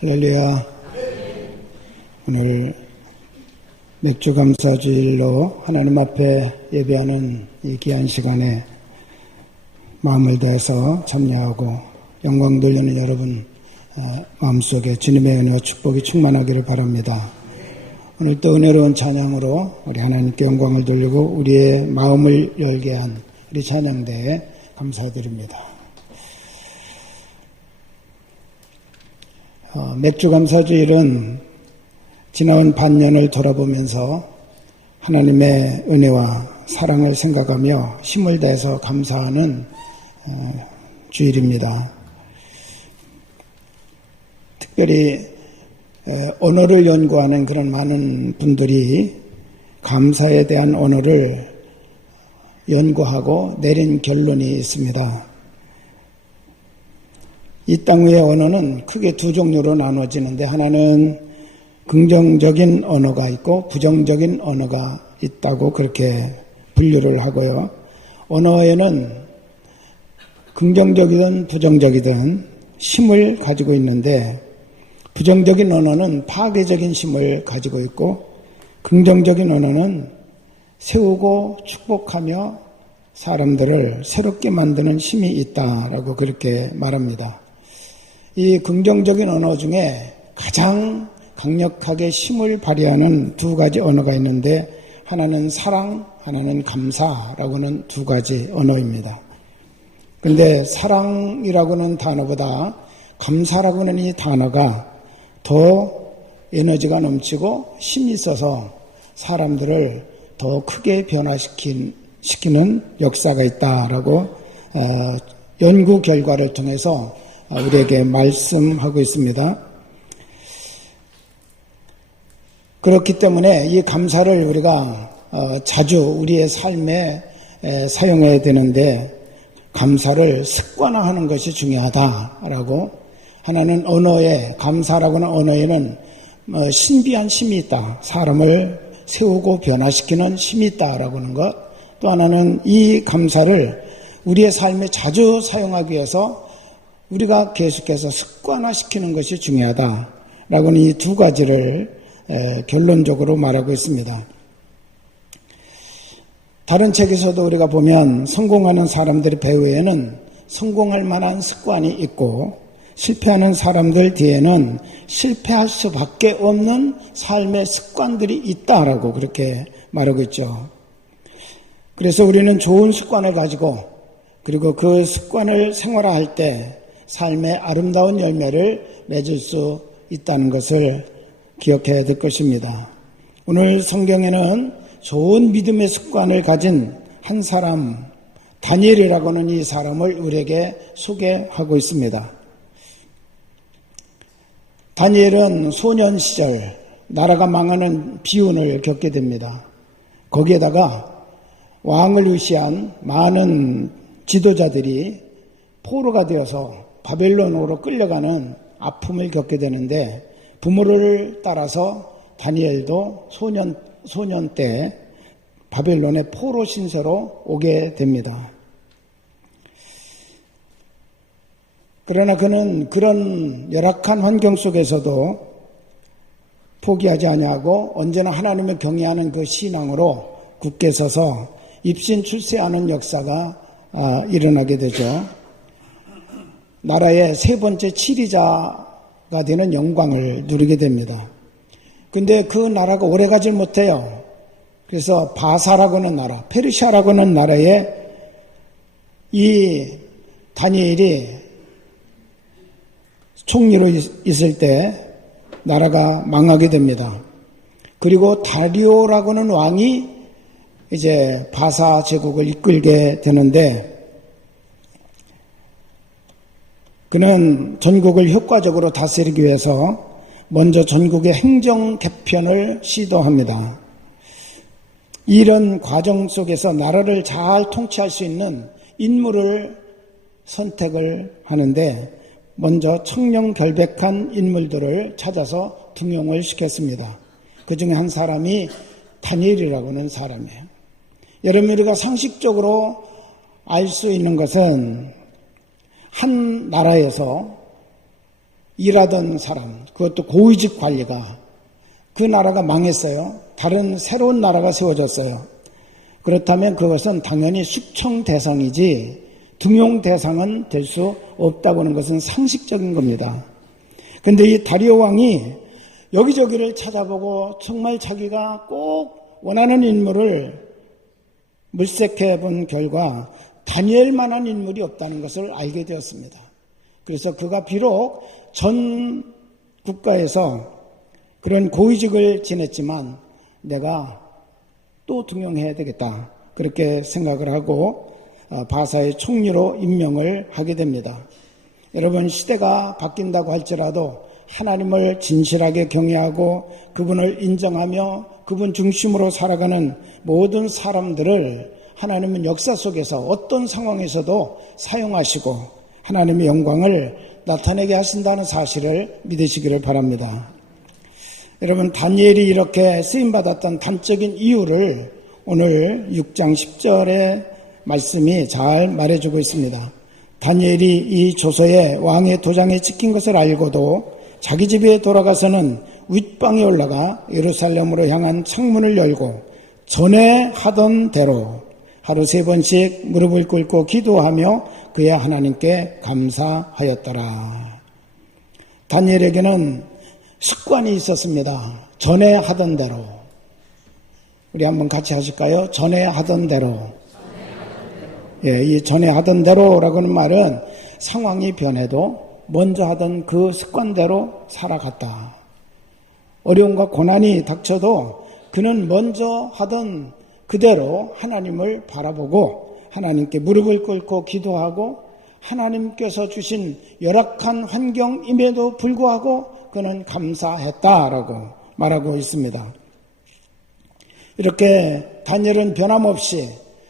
할렐루야. 오늘 맥주 감사주일로 하나님 앞에 예배하는 이 귀한 시간에 마음을 다해서 참여하고 영광 돌리는 여러분 어, 마음속에 주님의 은혜와 축복이 충만하기를 바랍니다. 오늘 또 은혜로운 찬양으로 우리 하나님께 영광을 돌리고 우리의 마음을 열게 한 우리 찬양대에 감사드립니다. 맥주 감사주일은 지나온 반년을 돌아보면서 하나님의 은혜와 사랑을 생각하며 힘을 다해서 감사하는 어, 주일입니다. 특별히 언어를 연구하는 그런 많은 분들이 감사에 대한 언어를 연구하고 내린 결론이 있습니다. 이 땅 위의 언어는 크게 두 종류로 나눠지는데 하나는 긍정적인 언어가 있고 부정적인 언어가 있다고 그렇게 분류를 하고요. 언어에는 긍정적이든 부정적이든 힘을 가지고 있는데 부정적인 언어는 파괴적인 힘을 가지고 있고 긍정적인 언어는 세우고 축복하며 사람들을 새롭게 만드는 힘이 있다라고 그렇게 말합니다. 이 긍정적인 언어 중에 가장 강력하게 힘을 발휘하는 두 가지 언어가 있는데 하나는 사랑, 하나는 감사라고는 두 가지 언어입니다. 근데 사랑이라고는 단어보다 감사라고는 이 단어가 더 에너지가 넘치고 힘이 있어서 사람들을 더 크게 변화시킨 시키는 역사가 있다라고 어, 연구 결과를 통해서 우리에게 말씀하고 있습니다. 그렇기 때문에 이 감사를 우리가 어, 자주 우리의 삶에 사용해야 되는데 감사를 습관화하는 것이 중요하다라고 하나는 언어에 감사라고는 언어에는 어, 신비한 힘이 있다. 사람을 세우고 변화시키는 힘이 있다라고 하는 것. 또 하나는 이 감사를 우리의 삶에 자주 사용하기 위해서 우리가 계속해서 습관화시키는 것이 중요하다라고 는 이 두 가지를 결론적으로 말하고 있습니다. 다른 책에서도 우리가 보면 성공하는 사람들의 배후에는 성공할 만한 습관이 있고 실패하는 사람들 뒤에는 실패할 수밖에 없는 삶의 습관들이 있다라고 그렇게 말하고 있죠. 그래서 우리는 좋은 습관을 가지고 그리고 그 습관을 생활화할 때 삶의 아름다운 열매를 맺을 수 있다는 것을 기억해야 될 것입니다. 오늘 성경에는 좋은 믿음의 습관을 가진 한 사람, 다니엘이라고 하는 이 사람을 우리에게 소개하고 있습니다. 다니엘은 소년 시절 나라가 망하는 비운을 겪게 됩니다. 거기에다가 왕을 위시한 많은 지도자들이 포로가 되어서 바벨론으로 끌려가는 아픔을 겪게 되는데 부모를 따라서 다니엘도 소년 소년 때 바벨론의 포로 신세로 오게 됩니다. 그러나 그는 그런 열악한 환경 속에서도 포기하지 아니하고 언제나 하나님을 경외하는 그 신앙으로 굳게 서서 입신 출세하는 역사가 아, 일어나게 되죠. 나라의 세 번째 치리자가 되는 영광을 누리게 됩니다. 근데 그 나라가 오래 가질 못해요. 그래서 바사라고 하는 나라, 페르시아라고 하는 나라에 이 다니엘이 총리로 있을 때 나라가 망하게 됩니다. 그리고 다리오라고는 왕이 이제 바사 제국을 이끌게 되는데 그는 전국을 효과적으로 다스리기 위해서 먼저 전국의 행정 개편을 시도합니다. 이런 과정 속에서 나라를 잘 통치할 수 있는 인물을 선택을 하는데 먼저 청렴결백한 인물들을 찾아서 등용을 시켰습니다. 그 중에 한 사람이 다니엘이라고 하는 사람이에요. 여러분 우리가 상식적으로 알 수 있는 것은 한 나라에서 일하던 사람, 그것도 고위직 관리가 그 나라가 망했어요. 다른 새로운 나라가 세워졌어요. 그렇다면 그것은 당연히 숙청 대상이지 등용 대상은 될 수 없다고 하는 것은 상식적인 겁니다. 근데 이 다리오 왕이 여기저기를 찾아보고 정말 자기가 꼭 원하는 인물을 물색해 본 결과 다니엘만한 인물이 없다는 것을 알게 되었습니다. 그래서 그가 비록 전 국가에서 그런 고위직을 지냈지만 내가 또 등용해야 되겠다. 그렇게 생각을 하고 어, 바사의 총리로 임명을 하게 됩니다. 여러분 시대가 바뀐다고 할지라도 하나님을 진실하게 경외하고 그분을 인정하며 그분 중심으로 살아가는 모든 사람들을 하나님은 역사 속에서 어떤 상황에서도 사용하시고 하나님의 영광을 나타내게 하신다는 사실을 믿으시기를 바랍니다. 여러분 다니엘이 이렇게 쓰임 받았던 단적인 이유를 오늘 6장 10절의 말씀이 잘 말해주고 있습니다. 다니엘이 이 조서에 왕의 도장에 찍힌 것을 알고도 자기 집에 돌아가서는 윗방에 올라가 예루살렘으로 향한 창문을 열고 전에 하던 대로 하루 세 번씩 무릎을 꿇고 기도하며 그의 하나님께 감사하였더라. 다니엘에게는 습관이 있었습니다. 전에 하던 대로. 우리 한번 같이 하실까요? 전에 하던 대로. 예, 이 전에 하던 대로라고 하는 말은 상황이 변해도 먼저 하던 그 습관대로 살아갔다. 어려움과 고난이 닥쳐도 그는 먼저 하던 그대로 하나님을 바라보고 하나님께 무릎을 꿇고 기도하고 하나님께서 주신 열악한 환경임에도 불구하고 그는 감사했다라고 말하고 있습니다. 이렇게 다니엘은 변함없이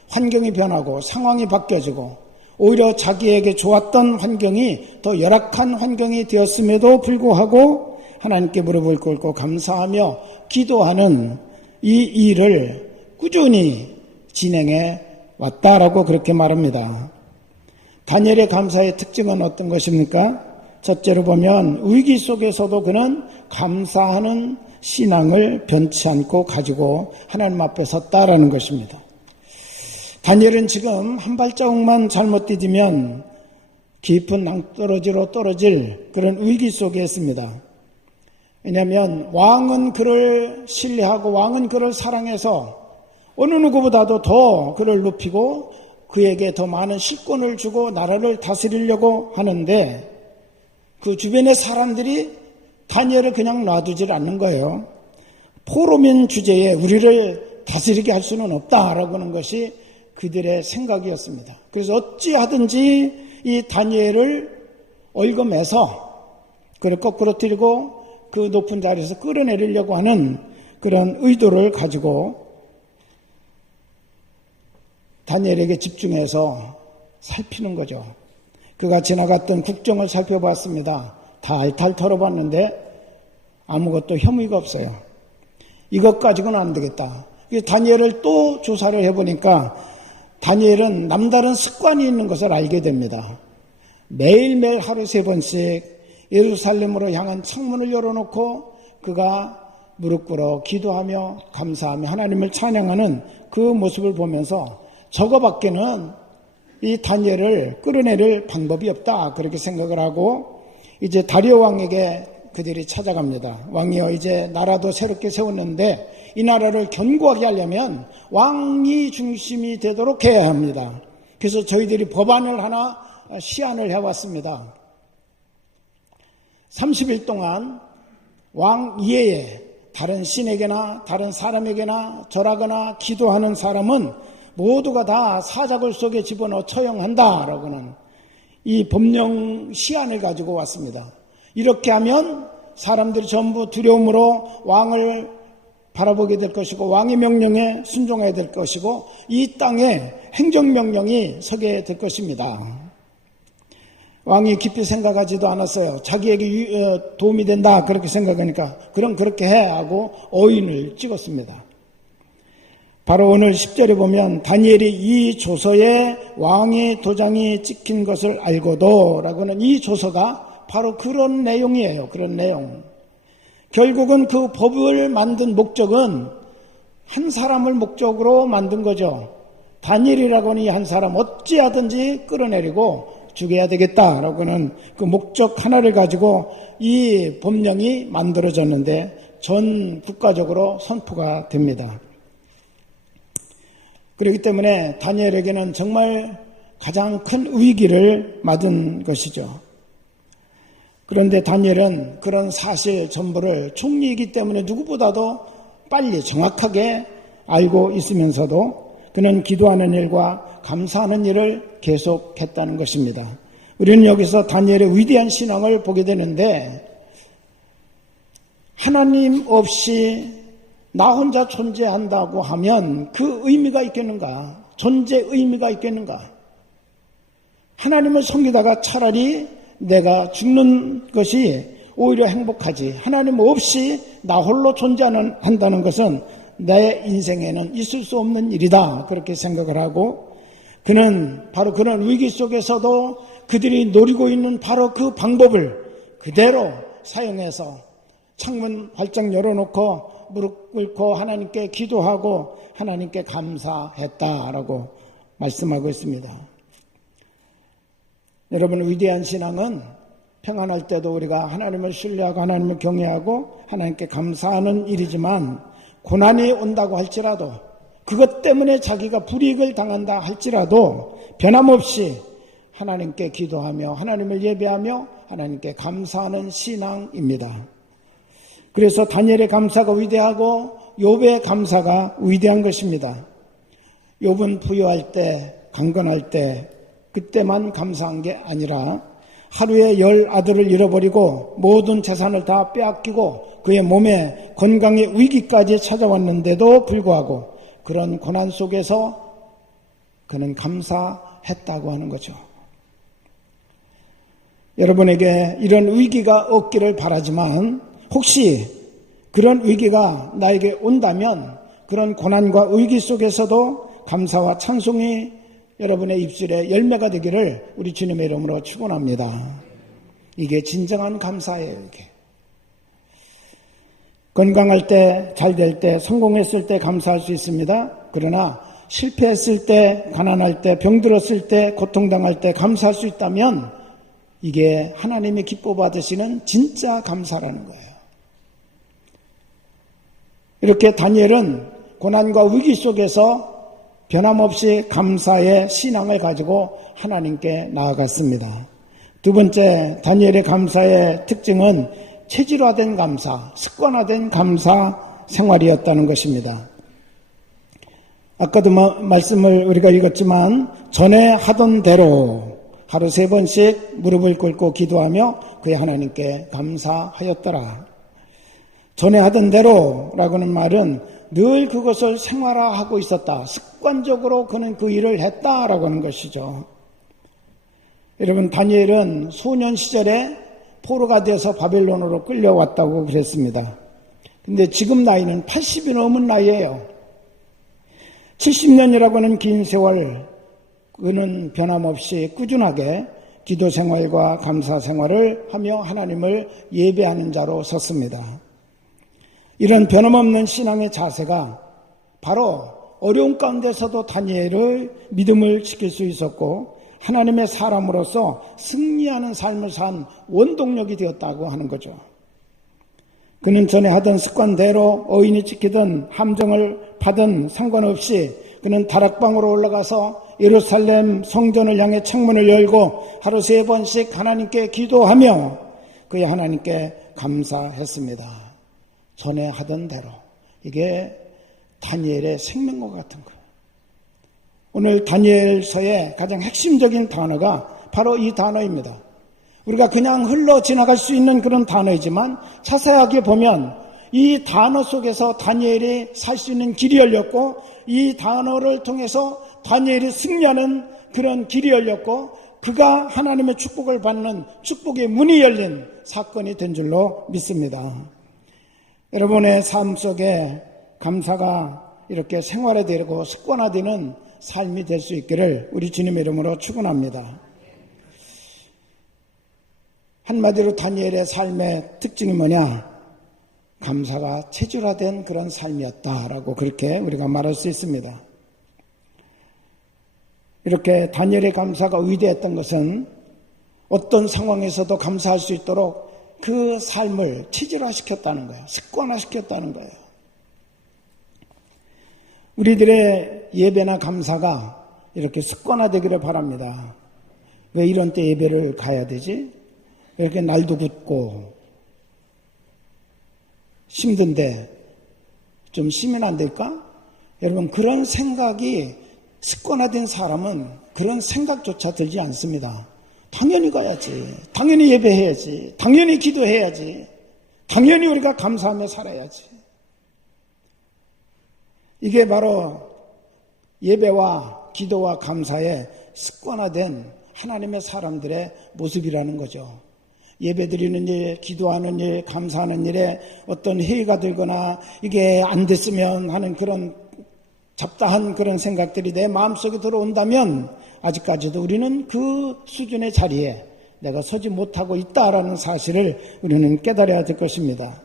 환경이 변하고 상황이 바뀌어지고 오히려 자기에게 좋았던 환경이 더 열악한 환경이 되었음에도 불구하고 하나님께 무릎을 꿇고 감사하며 기도하는 이 일을 꾸준히 진행해 왔다라고 그렇게 말합니다. 다니엘의 감사의 특징은 어떤 것입니까? 첫째로 보면 위기 속에서도 그는 감사하는 신앙을 변치 않고 가지고 하나님 앞에 섰다라는 것입니다. 다니엘은 지금 한 발자국만 잘못 디디면 깊은 낭떠러지로 떨어질 그런 위기 속에 있습니다. 왜냐하면 왕은 그를 신뢰하고 왕은 그를 사랑해서 어느 누구보다도 더 그를 높이고 그에게 더 많은 실권을 주고 나라를 다스리려고 하는데 그 주변의 사람들이 다니엘을 그냥 놔두질 않는 거예요. 포로민 주제에 우리를 다스리게 할 수는 없다라고 하는 것이 그들의 생각이었습니다. 그래서 어찌하든지 이 다니엘을 얼검해서 그를 거꾸로 들고 그 높은 자리에서 끌어내리려고 하는 그런 의도를 가지고 다니엘에게 집중해서 살피는 거죠. 그가 지나갔던 국정을 살펴봤습니다. 다 알탈 털어봤는데 아무것도 혐의가 없어요. 이것 가지고는 안 되겠다. 다니엘을 또 조사를 해보니까 다니엘은 남다른 습관이 있는 것을 알게 됩니다. 매일매일 하루 세 번씩 예루살렘으로 향한 창문을 열어놓고 그가 무릎 꿇어 기도하며 감사하며 하나님을 찬양하는 그 모습을 보면서 저거밖에는 이 다니엘을 끌어내릴 방법이 없다 그렇게 생각을 하고 이제 다리오 왕에게 그들이 찾아갑니다. 왕이여 이제 나라도 새롭게 세웠는데 이 나라를 견고하게 하려면 왕이 중심이 되도록 해야 합니다. 그래서 저희들이 법안을 하나 시안을 해왔습니다. 30일 동안 왕 이외에 다른 신에게나 다른 사람에게나 절하거나 기도하는 사람은 모두가 다 사자굴 속에 집어넣어 처형한다라고는 이 법령 시안을 가지고 왔습니다. 이렇게 하면 사람들이 전부 두려움으로 왕을 바라보게 될 것이고 왕의 명령에 순종해야 될 것이고 이 땅에 행정명령이 서게 될 것입니다. 왕이 깊이 생각하지도 않았어요. 자기에게 어, 도움이 된다 그렇게 생각하니까 그럼 그렇게 해 하고 어인을 찍었습니다. 바로 오늘 10절에 보면 다니엘이 이 조서에 왕의 도장이 찍힌 것을 알고도 라고는 이 조서가 바로 그런 내용이에요. 그런 내용. 결국은 그 법을 만든 목적은 한 사람을 목적으로 만든 거죠. 하는 이 한 사람 어찌하든지 끌어내리고 죽여야 되겠다라고는 그 목적 하나를 가지고 이 법령이 만들어졌는데 전 국가적으로 선포가 됩니다. 그렇기 때문에 다니엘에게는 정말 가장 큰 위기를 맞은 것이죠. 그런데 다니엘은 그런 사실 전부를 총리이기 때문에 누구보다도 빨리 정확하게 알고 있으면서도 그는 기도하는 일과 감사하는 일을 계속했다는 것입니다. 우리는 여기서 다니엘의 위대한 신앙을 보게 되는데 하나님 없이 나 혼자 존재한다고 하면 그 의미가 있겠는가? 존재 의미가 있겠는가? 하나님을 섬기다가 차라리 내가 죽는 것이 오히려 행복하지. 하나님 없이 나 홀로 존재하는 한다는 것은 내 인생에는 있을 수 없는 일이다. 그렇게 생각을 하고 그는 바로 그런 위기 속에서도 그들이 노리고 있는 바로 그 방법을 그대로 사용해서 창문 활짝 열어놓고 무릎 꿇고 하나님께 기도하고 하나님께 감사했다라고 말씀하고 있습니다. 여러분 위대한 신앙은 평안할 때도 우리가 하나님을 신뢰하고 하나님을 경외하고 하나님께 감사하는 일이지만 고난이 온다고 할지라도 그것 때문에 자기가 불이익을 당한다 할지라도 변함없이 하나님께 기도하며 하나님을 예배하며 하나님께 감사하는 신앙입니다. 그래서 다니엘의 감사가 위대하고 욥의 감사가 위대한 것입니다. 욥은 부유할 때, 강건할 때 그때만 감사한 게 아니라 하루에 열 아들을 잃어버리고 모든 재산을 다 빼앗기고 그의 몸에 건강의 위기까지 찾아왔는데도 불구하고 그런 고난 속에서 그는 감사했다고 하는 거죠. 여러분에게 이런 위기가 없기를 바라지만 혹시 그런 위기가 나에게 온다면 그런 고난과 위기 속에서도 감사와 찬송이 여러분의 입술에 열매가 되기를 우리 주님의 이름으로 축원합니다. 이게 진정한 감사예요, 이게. 건강할 때, 잘 될 때, 성공했을 때 감사할 수 있습니다. 그러나 실패했을 때, 가난할 때, 병들었을 때, 고통당할 때 감사할 수 있다면 이게 하나님이 기뻐 받으시는 진짜 감사라는 거예요. 이렇게 다니엘은 고난과 위기 속에서 변함없이 감사의 신앙을 가지고 하나님께 나아갔습니다. 두 번째, 다니엘의 감사의 특징은 체질화된 감사, 습관화된 감사 생활이었다는 것입니다. 아까도 말씀을 우리가 읽었지만 전에 하던 대로 하루 세 번씩 무릎을 꿇고 기도하며 그의 하나님께 감사하였더라. 전에 하던 대로라고는 말은 늘 그것을 생활화하고 있었다. 습관적으로 그는 그 일을 했다라고 하는 것이죠. 여러분, 다니엘은 소년 시절에 포로가 되어서 바벨론으로 끌려왔다고 그랬습니다. 근데 지금 나이는 80이 넘은 나이예요. 70년이라고 하는 긴 세월, 그는 변함없이 꾸준하게 기도 생활과 감사 생활을 하며 하나님을 예배하는 자로 섰습니다. 이런 변함없는 신앙의 자세가 바로 어려운 가운데서도 다니엘을 믿음을 지킬 수 있었고 하나님의 사람으로서 승리하는 삶을 산 원동력이 되었다고 하는 거죠. 그는 전에 하던 습관대로 어인이 지키던 함정을 받은 상관없이 그는 다락방으로 올라가서 예루살렘 성전을 향해 창문을 열고 하루 세 번씩 하나님께 기도하며 그의 하나님께 감사했습니다. 전에 하던 대로 이게 다니엘의 생명과 같은 거예요. 오늘 다니엘서의 가장 핵심적인 단어가 바로 이 단어입니다. 우리가 그냥 흘러 지나갈 수 있는 그런 단어이지만 자세하게 보면 이 단어 속에서 다니엘이 살 수 있는 길이 열렸고 이 단어를 통해서 다니엘이 승리하는 그런 길이 열렸고 그가 하나님의 축복을 받는 축복의 문이 열린 사건이 된 줄로 믿습니다. 여러분의 삶 속에 감사가 이렇게 생활화되고 습관화되는 삶이 될 수 있기를 우리 주님의 이름으로 축원합니다. 한마디로 다니엘의 삶의 특징이 뭐냐? 감사가 체질화된 그런 삶이었다라고 그렇게 우리가 말할 수 있습니다. 이렇게 다니엘의 감사가 위대했던 것은 어떤 상황에서도 감사할 수 있도록 그 삶을 체질화시켰다는 거예요. 습관화시켰다는 거예요. 우리들의 예배나 감사가 이렇게 습관화되기를 바랍니다. 왜 이런 때 예배를 가야 되지? 왜 이렇게 날도 굳고 힘든데 좀 쉬면 안 될까? 여러분 그런 생각이 습관화된 사람은 그런 생각조차 들지 않습니다. 당연히 가야지. 당연히 예배해야지. 당연히 기도해야지. 당연히 우리가 감사하며 살아야지. 이게 바로 예배와 기도와 감사에 습관화된 하나님의 사람들의 모습이라는 거죠. 예배 드리는 일, 기도하는 일, 감사하는 일에 어떤 회의가 들거나 이게 안 됐으면 하는 그런 잡다한 그런 생각들이 내 마음속에 들어온다면 아직까지도 우리는 그 수준의 자리에 내가 서지 못하고 있다라는 사실을 우리는 깨달아야 될 것입니다.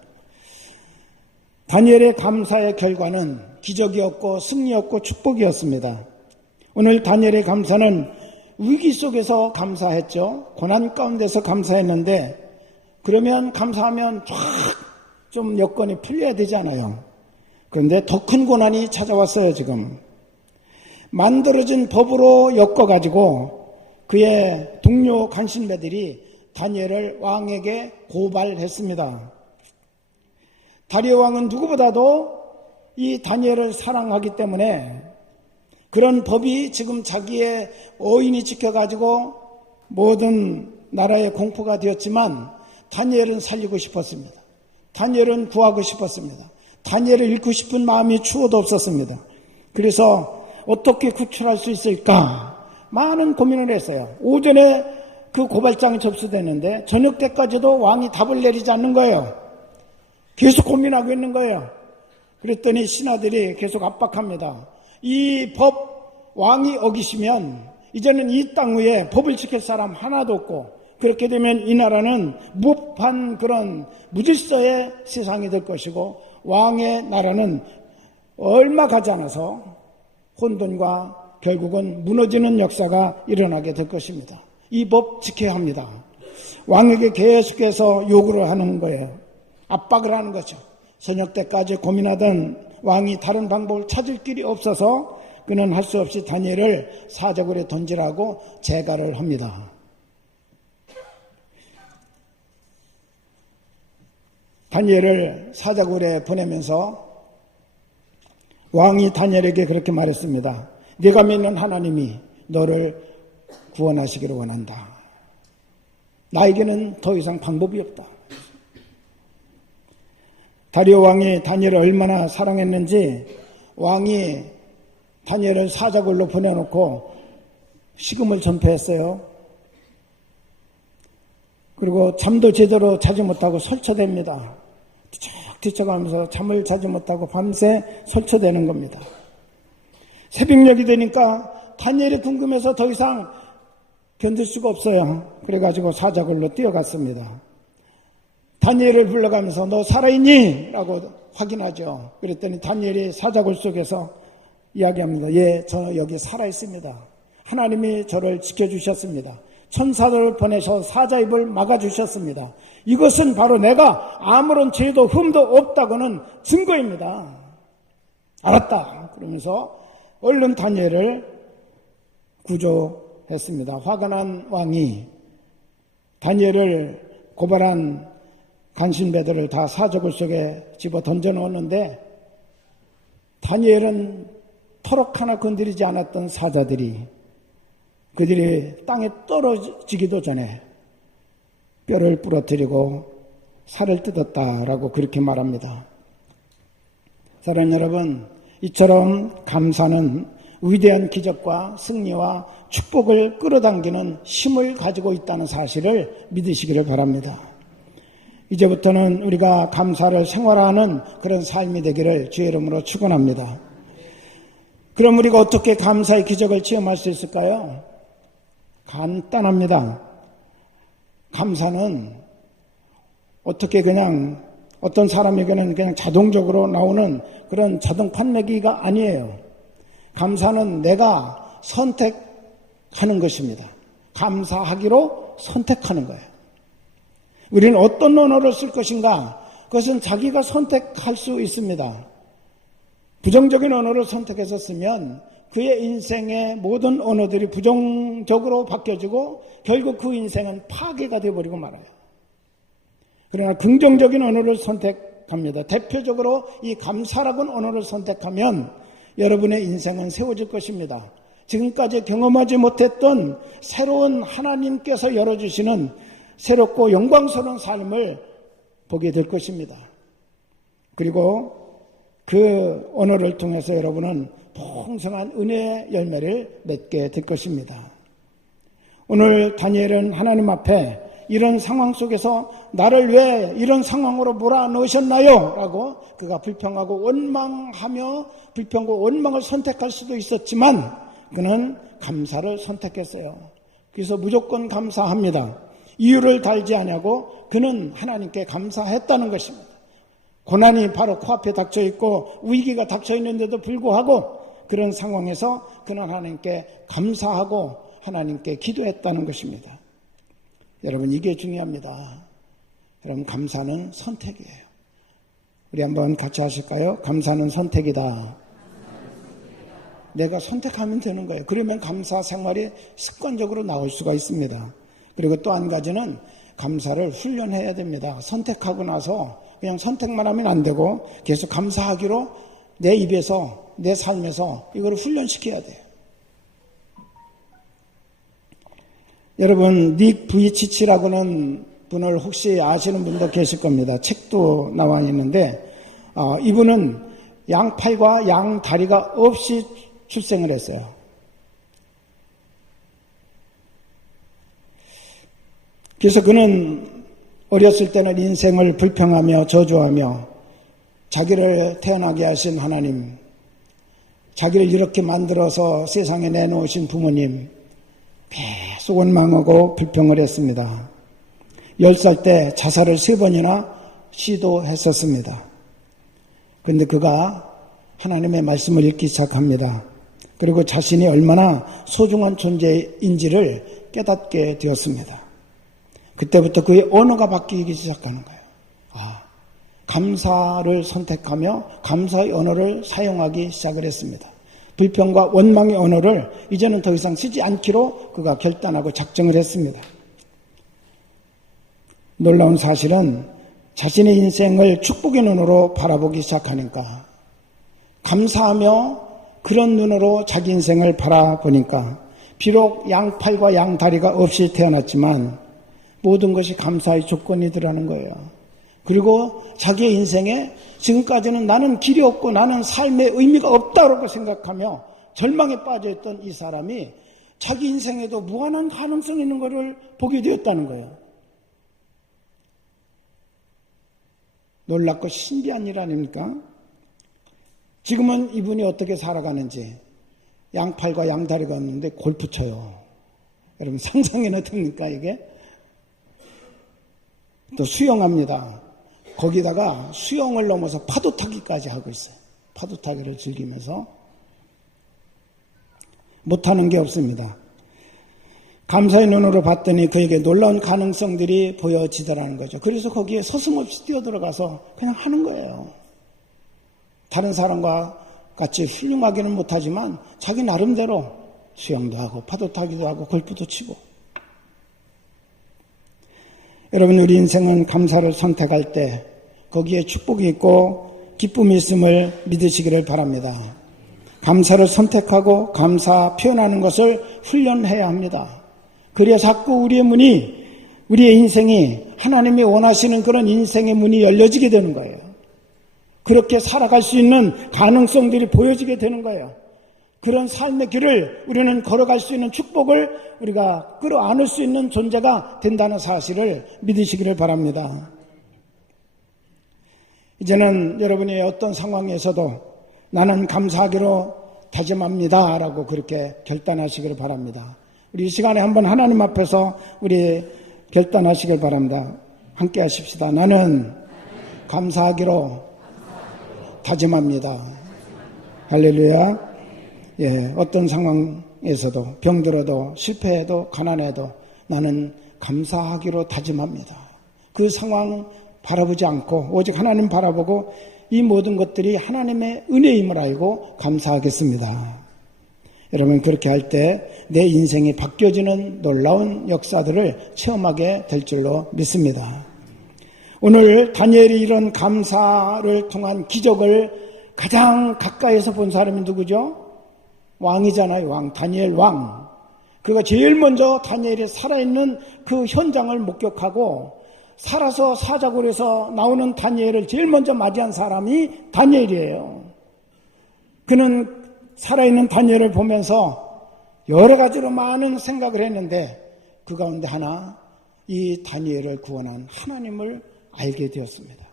다니엘의 감사의 결과는 기적이었고 승리였고 축복이었습니다. 오늘 다니엘의 감사는 위기 속에서 감사했죠. 고난 가운데서 감사했는데 그러면 감사하면 쫙 좀 여건이 풀려야 되잖아요. 그런데 더 큰 고난이 찾아왔어요, 지금. 만들어진 법으로 엮어가지고 그의 동료 간신배들이 다니엘을 왕에게 고발했습니다. 다리오 왕은 누구보다도 이 다니엘을 사랑하기 때문에 그런 법이 지금 자기의 어인이 지켜가지고 모든 나라의 공포가 되었지만 다니엘은 살리고 싶었습니다. 다니엘은 구하고 싶었습니다. 다니엘을 잃고 싶은 마음이 추워도 없었습니다. 그래서 어떻게 구출할 수 있을까? 많은 고민을 했어요. 오전에 그 고발장이 접수됐는데 저녁 때까지도 왕이 답을 내리지 않는 거예요. 계속 고민하고 있는 거예요. 그랬더니 신하들이 계속 압박합니다. 이 법 왕이 어기시면 이제는 이 땅 위에 법을 지킬 사람 하나도 없고 그렇게 되면 이 나라는 무판 그런 무질서의 세상이 될 것이고 왕의 나라는 얼마 가지 않아서 혼돈과 결국은 무너지는 역사가 일어나게 될 것입니다. 이 법 지켜야 합니다. 왕에게 계속해서 요구를 하는 거예요. 압박을 하는 거죠. 저녁 때까지 고민하던 왕이 다른 방법을 찾을 길이 없어서 그는 할 수 없이 다니엘을 사자굴에 던지라고 제가를 합니다. 다니엘을 사자굴에 보내면서 왕이 다니엘에게 그렇게 말했습니다. 네가 믿는 하나님이 너를 구원하시기를 원한다. 나에게는 더 이상 방법이 없다. 다리오 왕이 다니엘을 얼마나 사랑했는지 왕이 다니엘을 사자굴로 보내놓고 식음을 전폐했어요. 그리고 잠도 제대로 자지 못하고 설쳐댑니다. 뒤척하면서 잠을 자지 못하고 밤새 설쳐대는 겁니다. 새벽녘이 되니까 다니엘이 궁금해서 더 이상 견딜 수가 없어요. 그래가지고 사자굴로 뛰어갔습니다. 다니엘을 불러가면서 너 살아있니? 라고 확인하죠. 그랬더니 다니엘이 사자굴 속에서 이야기합니다. 예, 저 여기 살아있습니다. 하나님이 저를 지켜주셨습니다. 천사를 보내서 사자 입을 막아주셨습니다. 이것은 바로 내가 아무런 죄도 흠도 없다고는 증거입니다. 알았다. 그러면서 얼른 다니엘을 구조했습니다. 화가 난 왕이 다니엘을 고발한 간신배들을 다 사적을 속에 집어 던져 넣었는데 다니엘은 터럭 하나 건드리지 않았던 사자들이 그들이 땅에 떨어지기도 전에 뼈를 부러뜨리고 살을 뜯었다라고 그렇게 말합니다. 사랑 여러분, 이처럼 감사는 위대한 기적과 승리와 축복을 끌어당기는 힘을 가지고 있다는 사실을 믿으시기를 바랍니다. 이제부터는 우리가 감사를 생활하는 그런 삶이 되기를 주의 이름으로 축원합니다. 그럼 우리가 어떻게 감사의 기적을 체험할 수 있을까요? 간단합니다. 감사는 어떻게 그냥 어떤 사람에게는 그냥 자동적으로 나오는 그런 자동 판매기가 아니에요. 감사는 내가 선택하는 것입니다. 감사하기로 선택하는 거예요. 우리는 어떤 언어를 쓸 것인가? 그것은 자기가 선택할 수 있습니다. 부정적인 언어를 선택해서 쓰면 그의 인생의 모든 언어들이 부정적으로 바뀌어지고 결국 그 인생은 파괴가 되어버리고 말아요. 그러나 긍정적인 언어를 선택합니다. 대표적으로 이 감사라는 언어를 선택하면 여러분의 인생은 세워질 것입니다. 지금까지 경험하지 못했던 새로운 하나님께서 열어주시는 새롭고 영광스러운 삶을 보게 될 것입니다. 그리고 그 언어를 통해서 여러분은 풍성한 은혜의 열매를 맺게 될 것입니다. 오늘 다니엘은 하나님 앞에 이런 상황 속에서 나를 왜 이런 상황으로 몰아넣으셨나요? 라고 그가 불평하고 원망하며 불평과 원망을 선택할 수도 있었지만 그는 감사를 선택했어요. 그래서 무조건 감사합니다. 이유를 달지 않냐고 그는 하나님께 감사했다는 것입니다. 고난이 바로 코앞에 닥쳐 있고 위기가 닥쳐 있는데도 불구하고 그런 상황에서 그는 하나님께 감사하고 하나님께 기도했다는 것입니다. 여러분 이게 중요합니다. 여러분 감사는 선택이에요. 우리 한번 같이 하실까요? 감사는 선택이다. 내가 선택하면 되는 거예요. 그러면 감사 생활이 습관적으로 나올 수가 있습니다. 그리고 또 한 가지는 감사를 훈련해야 됩니다. 선택하고 나서 그냥 선택만 하면 안 되고 계속 감사하기로 내 입에서 내 삶에서 이걸 훈련시켜야 돼요. 여러분 닉 부이치치라고는 분을 혹시 아시는 분도 계실 겁니다. 책도 나와 있는데 어, 이분은 양팔과 양다리가 없이 출생을 했어요. 그래서 그는 어렸을 때는 인생을 불평하며 저주하며 자기를 태어나게 하신 하나님, 자기를 이렇게 만들어서 세상에 내놓으신 부모님, 계속 원망하고 불평을 했습니다. 10살 때 자살을 세 번이나 시도했었습니다. 그런데 그가 하나님의 말씀을 읽기 시작합니다. 그리고 자신이 얼마나 소중한 존재인지를 깨닫게 되었습니다. 그때부터 그의 언어가 바뀌기 시작하는 거예요. 아, 감사를 선택하며 감사의 언어를 사용하기 시작을 했습니다. 불평과 원망의 언어를 이제는 더 이상 쓰지 않기로 그가 결단하고 작정을 했습니다. 놀라운 사실은 자신의 인생을 축복의 눈으로 바라보기 시작하니까 감사하며 그런 눈으로 자기 인생을 바라보니까 비록 양팔과 양다리가 없이 태어났지만 모든 것이 감사의 조건이더라는 거예요. 그리고 자기의 인생에 지금까지는 나는 길이 없고 나는 삶의 의미가 없다고 생각하며 절망에 빠져있던 이 사람이 자기 인생에도 무한한 가능성이 있는 것을 보게 되었다는 거예요. 놀랍고 신비한 일 아닙니까? 지금은 이분이 어떻게 살아가는지 양팔과 양다리가 없는데 골프 쳐요. 여러분 상상이나 됩니까 이게? 또 수영합니다. 거기다가 수영을 넘어서 파도 타기까지 하고 있어요. 파도 타기를 즐기면서 못하는 게 없습니다. 감사의 눈으로 봤더니 그에게 놀라운 가능성들이 보여지더라는 거죠. 그래서 거기에 서슴없이 뛰어들어가서 그냥 하는 거예요. 다른 사람과 같이 훌륭하기는 못하지만 자기 나름대로 수영도 하고 파도 타기도 하고 골프도 치고 여러분 우리 인생은 감사를 선택할 때 거기에 축복이 있고 기쁨이 있음을 믿으시기를 바랍니다. 감사를 선택하고 감사 표현하는 것을 훈련해야 합니다. 그래야 자꾸 우리의 문이 우리의 인생이 하나님이 원하시는 그런 인생의 문이 열려지게 되는 거예요. 그렇게 살아갈 수 있는 가능성들이 보여지게 되는 거예요. 그런 삶의 길을 우리는 걸어갈 수 있는 축복을 우리가 끌어안을 수 있는 존재가 된다는 사실을 믿으시기를 바랍니다. 이제는 여러분이 어떤 상황에서도 나는 감사하기로 다짐합니다. 라고 그렇게 결단하시기를 바랍니다. 우리 이 시간에 한번 하나님 앞에서 우리 결단하시길 바랍니다. 함께 하십시다. 나는 감사하기로 다짐합니다. 할렐루야. 예, 어떤 상황에서도 병들어도 실패해도 가난해도 나는 감사하기로 다짐합니다. 그 상황 바라보지 않고 오직 하나님 바라보고 이 모든 것들이 하나님의 은혜임을 알고 감사하겠습니다. 여러분 그렇게 할 때 내 인생이 바뀌어지는 놀라운 역사들을 체험하게 될 줄로 믿습니다. 오늘 다니엘이 이런 감사를 통한 기적을 가장 가까이서 본 사람이 누구죠? 왕이잖아요. 왕 다니엘 왕. 그가 제일 먼저 다니엘이 살아있는 그 현장을 목격하고 살아서 사자굴에서 나오는 다니엘을 제일 먼저 맞이한 사람이 다니엘이에요. 그는 살아있는 다니엘을 보면서 여러 가지로 많은 생각을 했는데 그 가운데 하나 이 다니엘을 구원한 하나님을 알게 되었습니다.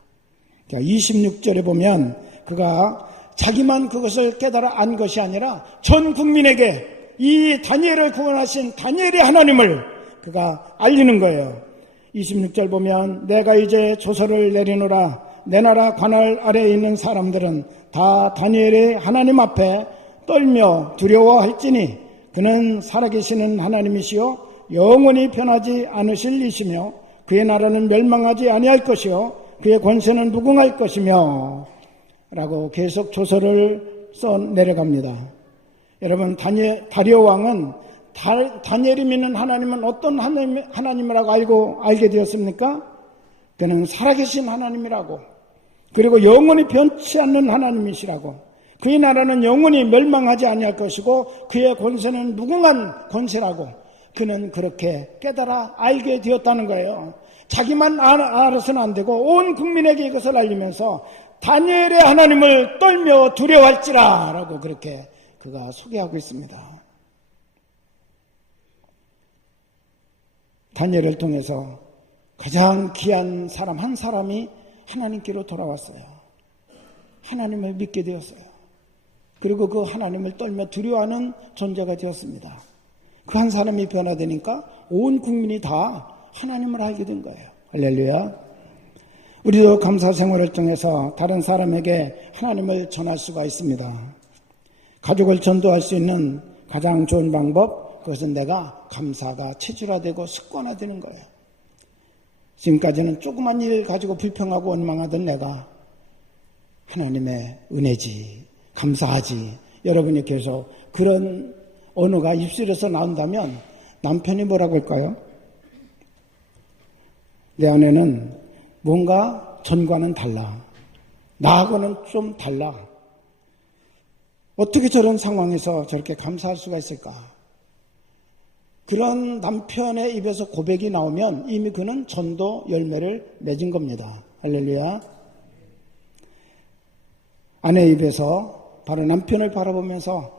26절에 보면 그가 자기만 그것을 깨달아 안 것이 아니라 전 국민에게 이 다니엘을 구원하신 다니엘의 하나님을 그가 알리는 거예요. 26절 보면 내가 이제 조서를 내리노라 내 나라 관할 아래에 있는 사람들은 다 다니엘의 하나님 앞에 떨며 두려워할지니 그는 살아계시는 하나님이시요 영원히 변하지 않으실 이시며 그의 나라는 멸망하지 아니할 것이요 그의 권세는 무궁할 것이며 라고 계속 조서를 써 내려갑니다. 여러분 다니엘, 다리오 왕은 다, 다니엘이 믿는 하나님은 어떤 하나님, 하나님이라고 알고 알게 되었습니까? 그는 살아계신 하나님이라고 그리고 영원히 변치 않는 하나님이시라고 그의 나라는 영원히 멸망하지 아니할 것이고 그의 권세는 무궁한 권세라고 그는 그렇게 깨달아 알게 되었다는 거예요. 자기만 알아서는 안 되고 온 국민에게 이것을 알리면서 다니엘의 하나님을 떨며 두려워할지라 라고 그렇게 그가 소개하고 있습니다. 다니엘을 통해서 가장 귀한 사람 한 사람이 하나님께로 돌아왔어요. 하나님을 믿게 되었어요. 그리고 그 하나님을 떨며 두려워하는 존재가 되었습니다. 그 한 사람이 변화되니까 온 국민이 다 하나님을 알게 된 거예요. 할렐루야. 우리도 감사 생활을 통해서 다른 사람에게 하나님을 전할 수가 있습니다. 가족을 전도할 수 있는 가장 좋은 방법, 그것은 내가 감사가 체질화되고 습관화되는 거예요. 지금까지는 조그만 일 가지고 불평하고 원망하던 내가 하나님의 은혜지, 감사하지. 여러분이 계속 그런 언어가 입술에서 나온다면 남편이 뭐라고 할까요? 내 안에는 뭔가 전과는 달라. 나하고는 좀 달라. 어떻게 저런 상황에서 저렇게 감사할 수가 있을까? 그런 남편의 입에서 고백이 나오면 이미 그는 전도 열매를 맺은 겁니다. 할렐루야. 아내 입에서 바로 남편을 바라보면서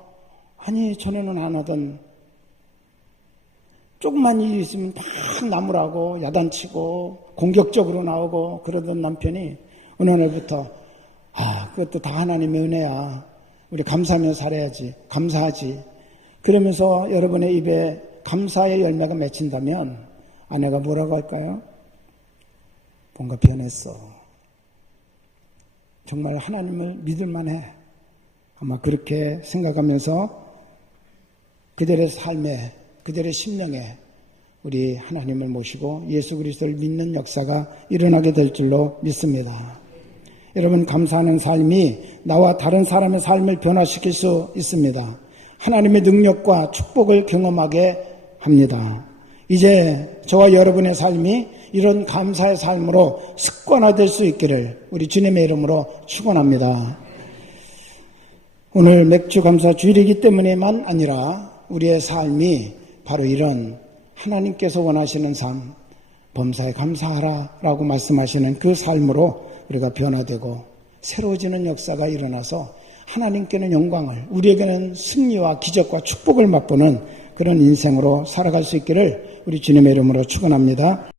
아니 전에는 안 하던 조금만 일이 있으면 막 나무라고 야단치고 공격적으로 나오고 그러던 남편이 어느 날부터 아 그것도 다 하나님의 은혜야. 우리 감사하며 살아야지. 감사하지. 그러면서 여러분의 입에 감사의 열매가 맺힌다면 아내가 뭐라고 할까요? 뭔가 변했어. 정말 하나님을 믿을 만 해. 아마 그렇게 생각하면서 그들의 삶에 그들의 심령에 우리 하나님을 모시고 예수 그리스도를 믿는 역사가 일어나게 될 줄로 믿습니다. 여러분 감사하는 삶이 나와 다른 사람의 삶을 변화시킬 수 있습니다. 하나님의 능력과 축복을 경험하게 합니다. 이제 저와 여러분의 삶이 이런 감사의 삶으로 습관화될 수 있기를 우리 주님의 이름으로 축원합니다. 오늘 맥주 감사 주일이기 때문에만 아니라 우리의 삶이 바로 이런 하나님께서 원하시는 삶, 범사에 감사하라 라고 말씀하시는 그 삶으로 우리가 변화되고 새로워지는 역사가 일어나서 하나님께는 영광을, 우리에게는 승리와 기적과 축복을 맛보는 그런 인생으로 살아갈 수 있기를 우리 주님의 이름으로 축원합니다.